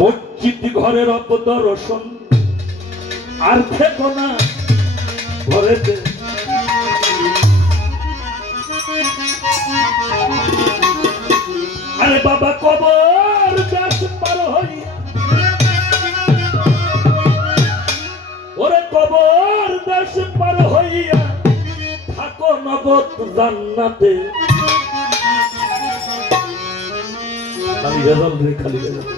মসজিদ ঘরের অপদর্শন। আর থেকো না ঘরেতে। আরে বাবা, কবর দাস পার হইয়া। ওরে কবর দাস পার হইয়া থাকো নগদ জান্নাতে। খালি গেলাম খালি গেলাম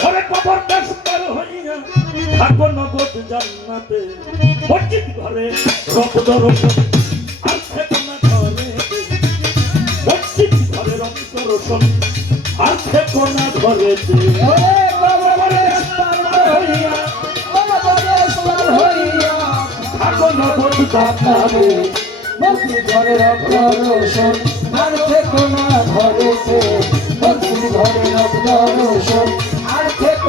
ঘরে কবর দেশ পার হইয়া থাকো নগদ জান্নাতে। মসজিদ ঘরে রক্ত রোশন আর থেকো না ঘরে মসজিদ ঘরে রক্ত রোশন আর থেকো না ঘরে থাকো জান্নাতে। ঘরের অগ্রসর আর ঘরে কবর দেশে পার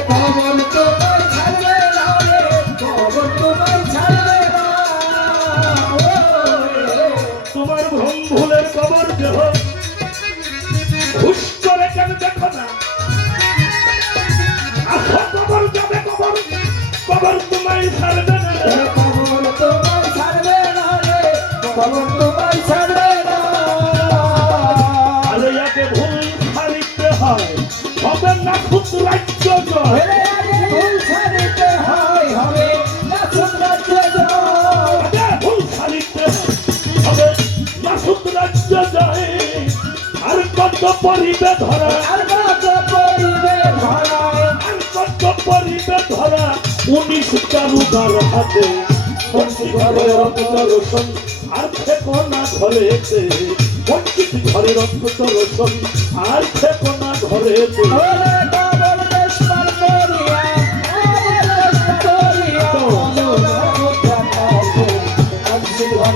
ছাড়বে না পরিবে ধরা পরিবে ধরা উনিশ চারুদার হাতে বঞ্চিত ঘরে রক্ত রোশন আর থেকো না ঘরেতে বঞ্চিত ঘরে রক্ত রোশন আর থেকো না ঘরেতে।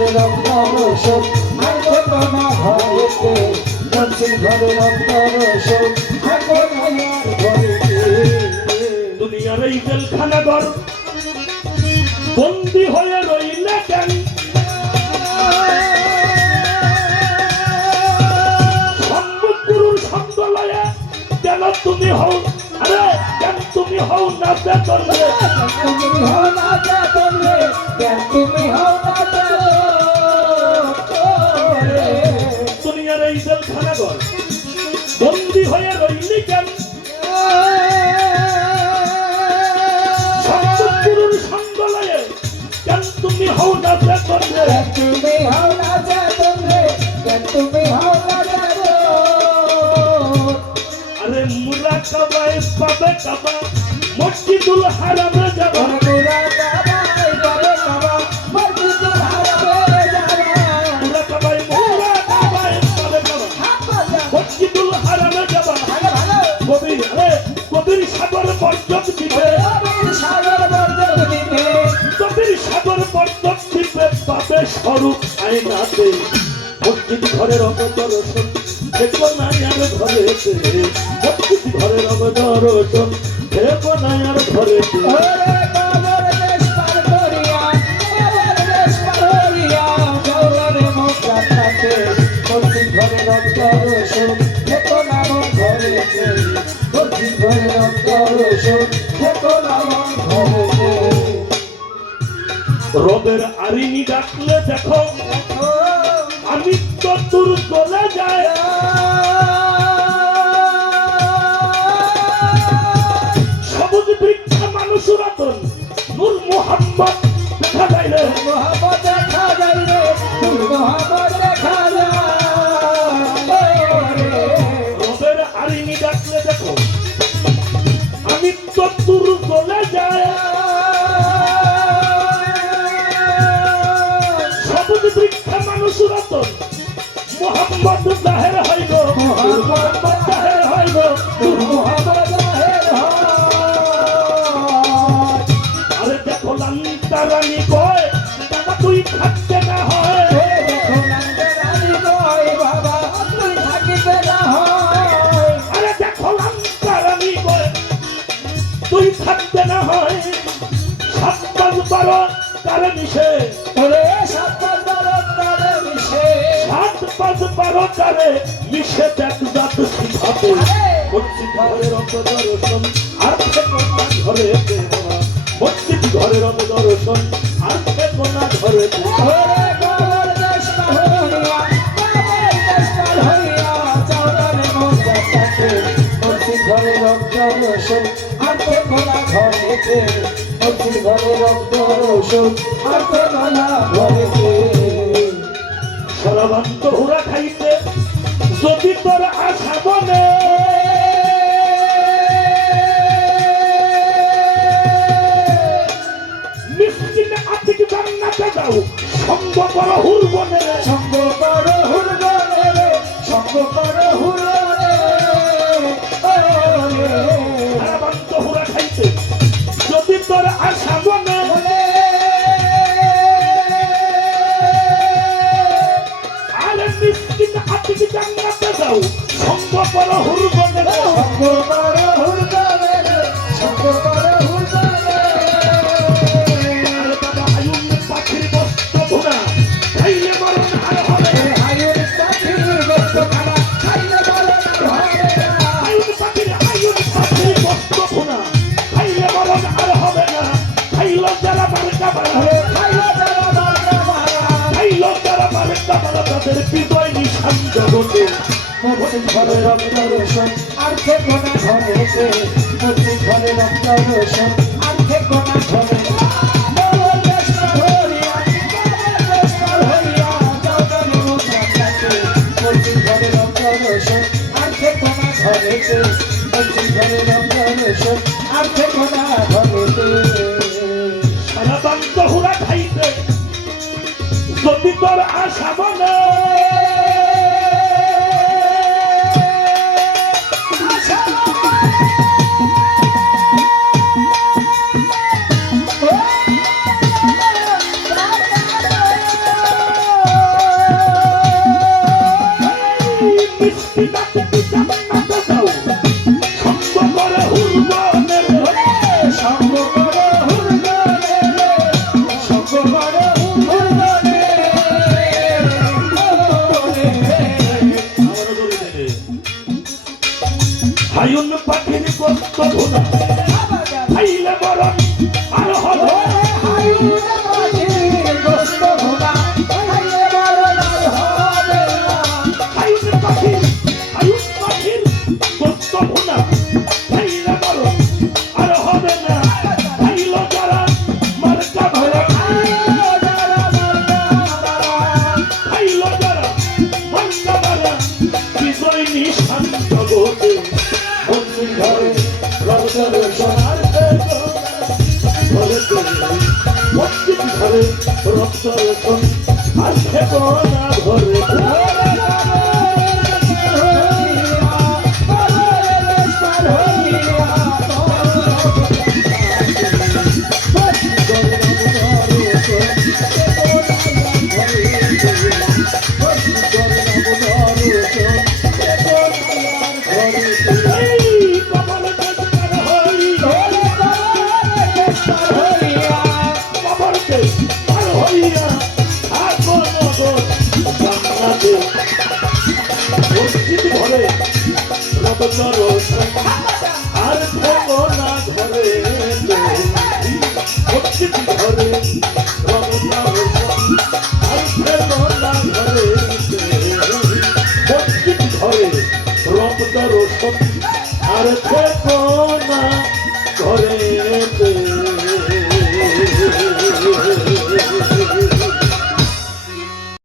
আর থেকো না ঘরেতে। মঞ্জিল ঘরে রক্তরসন, থাকো না আর ঘরেতে। দুনিয়ার এই জেলখানা ঘর বন্দি হয়ে রইলে কেন কেন তুমি হও আরে কেন তুমি হও না বেতন? তুমি হও না কেন তুমি বেতন রে? কেন তুমি হও না চেতন রে, কেন তুমি হও পাবে স্বরূপ আয়নাতে মসজিদ ঘরের অবদর্শন দেখো না আর ঘরেতে মসজিদ ঘরের অবদর্শন দেখো না আর ঘরেতে ওরে কবর দেশ পার করিয়া, কবর দেশ পার রোদের আরিনি ডাকলে দেখো, আমি চতুর চলে যায় সবুজ বৃক্ষ মানুষ রতন, নূর মোহাম্মদ দেখা যাইলে মোহাম্মদ দেখা যাইলে নূর মোহাম্মদ যদি বৃক্ষা মানুষ রতন। মোহাম্মদ জাহের হইব মোহাম্মদ জাহের হইব মোহাম্মদ জাহের আরে দেখো লান্তা রানী কয় বাবা তুই থাকতে না হয়। তুই থাকতে না হয়। সাত পাঁচ বারো কারণ সে পাঁচ বারো তারে মিশে দেখ জাত শিখাতে মসজিদ ঘরের অন্তদর্শন আর থেকো না ঘরে মসজিদ ঘরের আর না ঘরে পার পার ঘরে রক্ত রসুন আর তো ঘরে রক্ত রসুন আর তো সরাবান্ত হুরা খাইতে যদি তোর আশা বনে মিষ্টিতে আতিক জান্নাতে যাও। সঙ্গ কর হুর সঙ্গ কর হুরগরে সঙ্গ কর হুরগরে ওরে সরাবান্ত হুরা খাইতে যদি তোর আশা বনে যাও সঙ্গ কর হুর বনে সঙ্গ কর হুরগরে রে সঙ্গ কর হুরগরে আরে বাবা আয়ুন পাখির বস্ত্র ভুনা খাইলে মরণ আর হবে। না। আয়ুর পাখির গোস্ত খানা খাইলে বলো না হবে। আয়ুন পাখির আয়ুন পাখির বস্ত্র ভুনা খাইলে মরণ আর হবে না। খাইল যারা মার্কা মারা ওরে খাইলে যারা বারটা মারা খাইল যারা মার্কা মারা তাদের বিজয় নিশান জগতে মসজিদ ঘরে রক্ত রোশন আর থেকো না মসজিদ ঘরে ঘরে আর হবে। ঘরে রক্তের সোন না ঘরে সোন আর থেকো না ঘরে?